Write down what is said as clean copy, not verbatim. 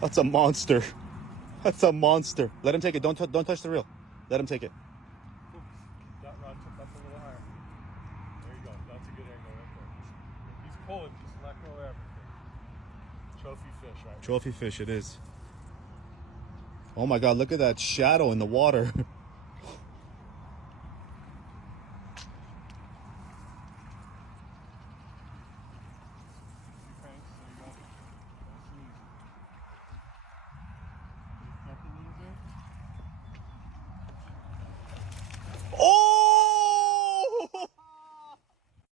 That's a monster. That's a monster. Let him take it. Don't touch the reel. Let him take it. That rod took up a little higher. There you go. That's a good angle right there. He's pulling. Just let go of everything. Trophy fish, right? Trophy fish it is. Oh my God, look at that shadow in the water.